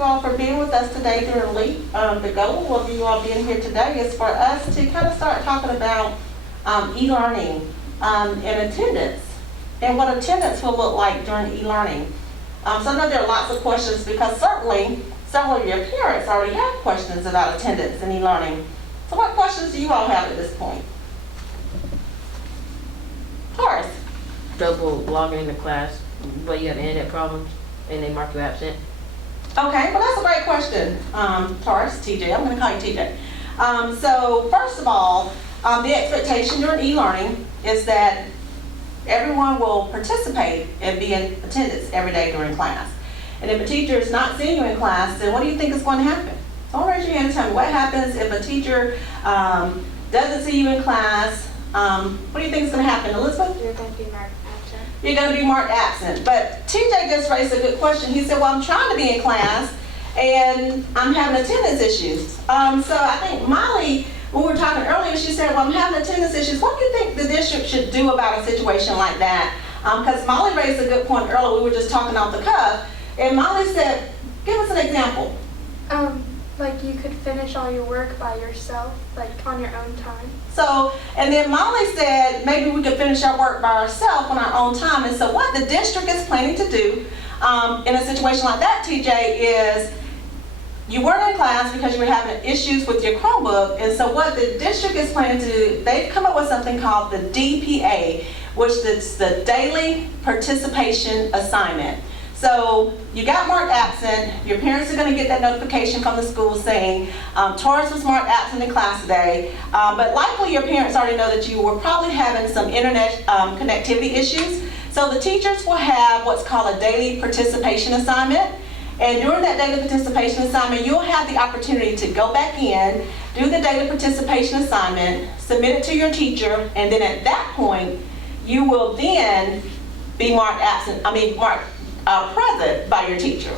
you all for being with us today during LEAP. The goal of you all being here today is for us to kind of start talking about e-learning and attendance, and what attendance will look like during e-learning. So I know there are lots of questions, because certainly several of your parents already have questions about attendance and e-learning. So what questions do you all have at this point? Taurus. Double logging into class, but you have internet problems and they mark you absent. Okay, well, that's a great question, Taurus, TJ. I'm going to call you TJ. So first of all, the expectation during e-learning is that everyone will participate and be in attendance every day during class. And if a teacher is not seeing you in class, then what do you think is going to happen? Don't raise your hand and tell me what happens if a teacher doesn't see you in class. What do you think is going to happen, Elizabeth? You're going to be marked absent. You're going to be marked absent. But TJ just raised a good question. He said, well, I'm trying to be in class and I'm having attendance issues. So I think Molly, when we were talking earlier, she said, well, I'm having attendance issues. What do you think the district should do about a situation like that? Because Molly raised a good point earlier. We were just talking off the cuff. And Molly said, give us an example. Like you could finish all your work by yourself, like on your own time. So, and then Molly said maybe we could finish our work by ourselves on our own time. And so what the district is planning to do in a situation like that, TJ, is you weren't in class because you were having issues with your Chromebook. And so what the district is planning to do, they've come up with something called the DPA, which is the Daily Participation Assignment. So you got marked absent, your parents are going to get that notification from the school saying Taurus was marked absent in class today, but likely your parents already know that you were probably having some internet connectivity issues. So the teachers will have what's called a daily participation assignment, and during that daily participation assignment you'll have the opportunity to go back in, do the daily participation assignment, submit it to your teacher, and then at that point you will then be marked absent, marked present by your teacher.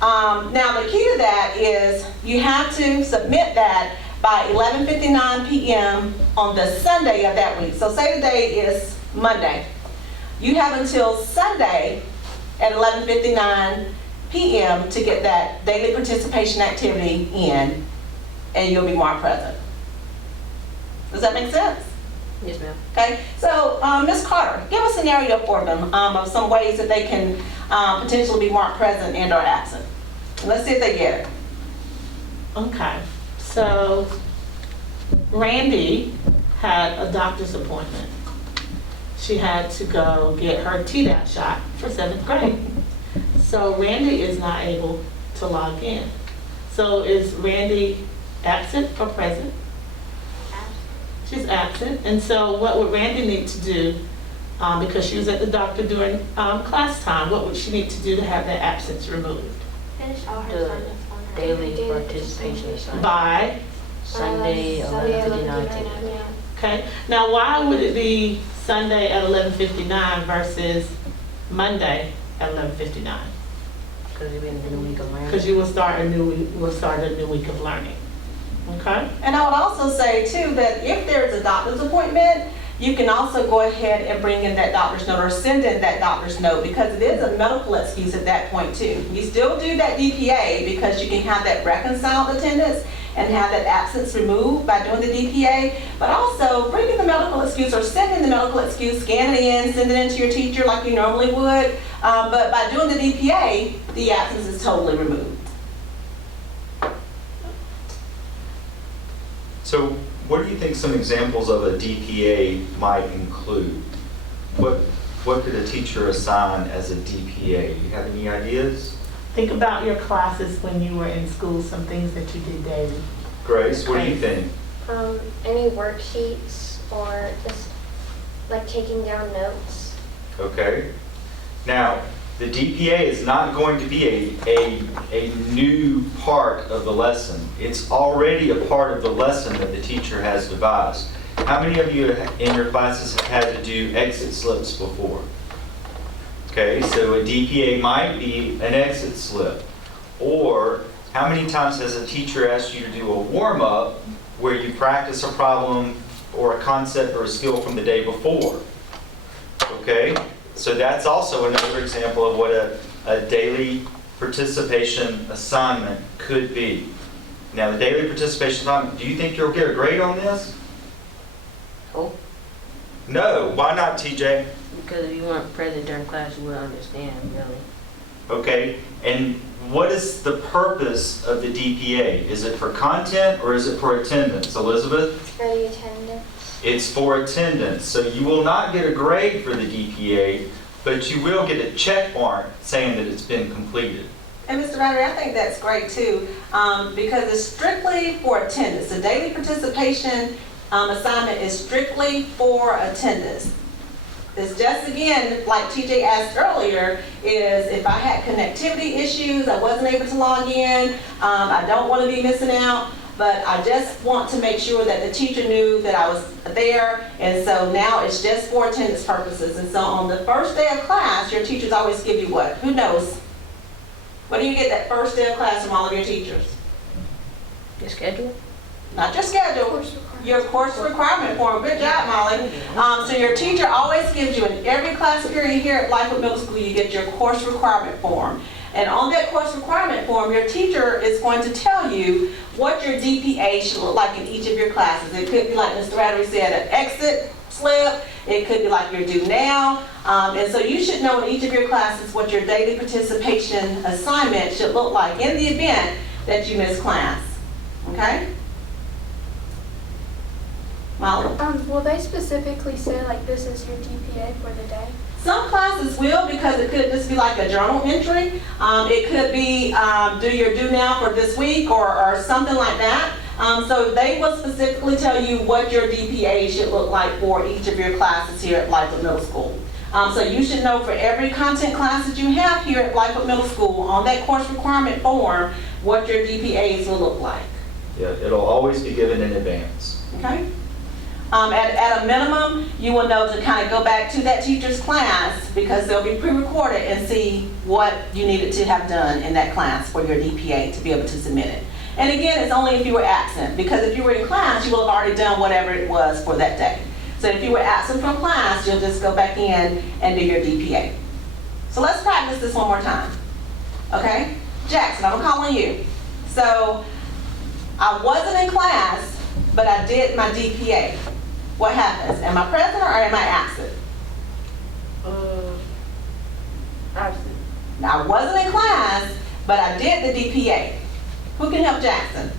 Now the key to that is you have to submit that by 11:59 p.m. on the Sunday of that week. So say today is Monday. You have until Sunday at 11:59 p.m. to get that daily participation activity in, and you'll be marked present. Does that make sense? Yes, ma'am. Okay, so Ms. Carter, give a scenario for them of some ways that they can potentially be marked present and or absent. Let's see if they get it. Okay, so Randy had a doctor's appointment. She had to go get her Tdap shot for 7th grade. So Randy is not able to log in. So is Randy absent or present? She's absent, and so what would Randy need to do, because she was at the doctor during class time, what would she need to do to have that absence removed? Finish all her The assignments on her daily participation assignment. By? Sunday, 11:59 p.m. p.m. Okay, now why would it be Sunday at 11:59 versus Monday at 11:59? Because you've been in the week of learning. Because you will start a new week of learning. Okay? And I would also say too that if there's a doctor's appointment, you can also go ahead and bring in that doctor's note or send in that doctor's note, because it is a medical excuse at that point too. You still do that DPA because you can have that reconciled attendance and have that absence removed by doing the DPA, but also bring in the medical excuse or send in the medical excuse, scan it in, send it in to your teacher like you normally would, but by doing the DPA, the absence is totally removed. So what do you think some examples of a DPA might include? What could a teacher assign as a DPA? You have any ideas? Think about your classes when you were in school, some things that you did daily. Grace, what do you think? Any worksheets or just like taking down notes. Okay. Now, the DPA is not going to be a new part of the lesson. It's already a part of the lesson that the teacher has devised. How many of you in your classes have had to do exit slips before? Okay, so a DPA might be an exit slip. Or how many times has a teacher asked you to do a warm-up where you practice a problem or a concept or a skill from the day before? Okay, so that's also another example of what a daily participation assignment could be. Now, the daily participation assignment, do you think you'll get a grade on this? Oh, No, why not, TJ? because if you weren't present during class, you wouldn't understand, really. Okay, and what is the purpose of the DPA? Is it for content or is it for attendance, Elizabeth? For the attendance. It's for attendance, so you will not get a grade for the DPA, but you will get a check mark saying that it's been completed. And Mr. Ryder, I think that's great too, because it's strictly for attendance. The daily participation assignment is strictly for attendance. It's just, again, like TJ asked earlier, is if I had connectivity issues, I wasn't able to log in, I don't want to be missing out, but I just want to make sure that the teacher knew that I was there, and so now it's just for attendance purposes. And so on the first day of class, your teachers always give you what? Who knows? What do you get that first day of class from all of your teachers? Your schedule? Not your schedule, Course requirement. your course requirement form. Good job, Molly. So your teacher always gives you, in every class period here at Lightfoot Middle School, you get your course requirement form. And on that course requirement form, your teacher is going to tell you what your DPA should look like in each of your classes. It could be like Mr. Rattery said, an exit slip. It could be like your due now. And so you should know in each of your classes what your daily participation assignment should look like in the event that you miss class. Okay? Molly? Will they specifically say like this is your DPA for the day? Some classes will, because it could just be like a journal entry. It could be do your due now for this week or something like that. So they will specifically tell you what your DPA should look like for each of your classes here at Lightfoot Middle School. So you should know for every content class that you have here at Lightfoot Middle School on that course requirement form what your DPAs will look like. Yeah, it'll always be given in advance. Okay? At a minimum, you will know to kind of go back to that teacher's class because they'll be pre-recorded and see what you needed to have done in that class for your DPA to be able to submit it. And again, it's only if you were absent, because if you were in class, you will have already done whatever it was for that day. So if you were absent from class, you'll just go back in and do your DPA. So let's practice this one more time. Okay? Jackson, I'm calling you. So I wasn't in class, but I did my DPA. What happens? Am I present or am I absent? Absent. Now, I wasn't in class, but I did the DPA. Who can help Jackson?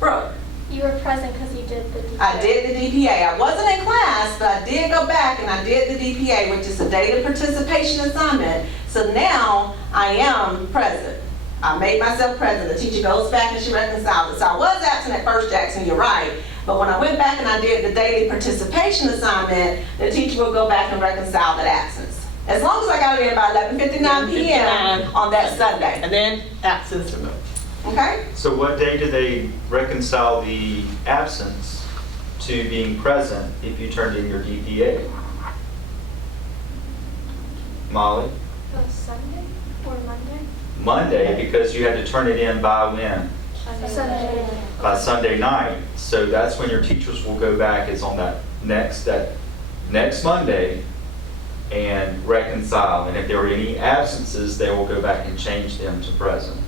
Brooke. You were present because you did the DPA. I did the DPA. I wasn't in class, but I did go back and I did the DPA, which is a daily participation assignment. So now I am present. I made myself present. The teacher goes back and she reconciles it. So I was absent at first, Jackson, you're right. But when I went back and I did the daily participation assignment, the teacher will go back and reconcile that absence. As long as I got it in by 11:59 p.m. on that Sunday. And then absence removed. Okay? So what day do they reconcile the absence to being present if you turned in your DPA? Molly? Sunday or Monday? Monday, because you had to turn it in by when? Sunday. By Sunday night. So that's when your teachers will go back, is on that next Monday, and reconcile. And if there were any absences, they will go back and change them to present.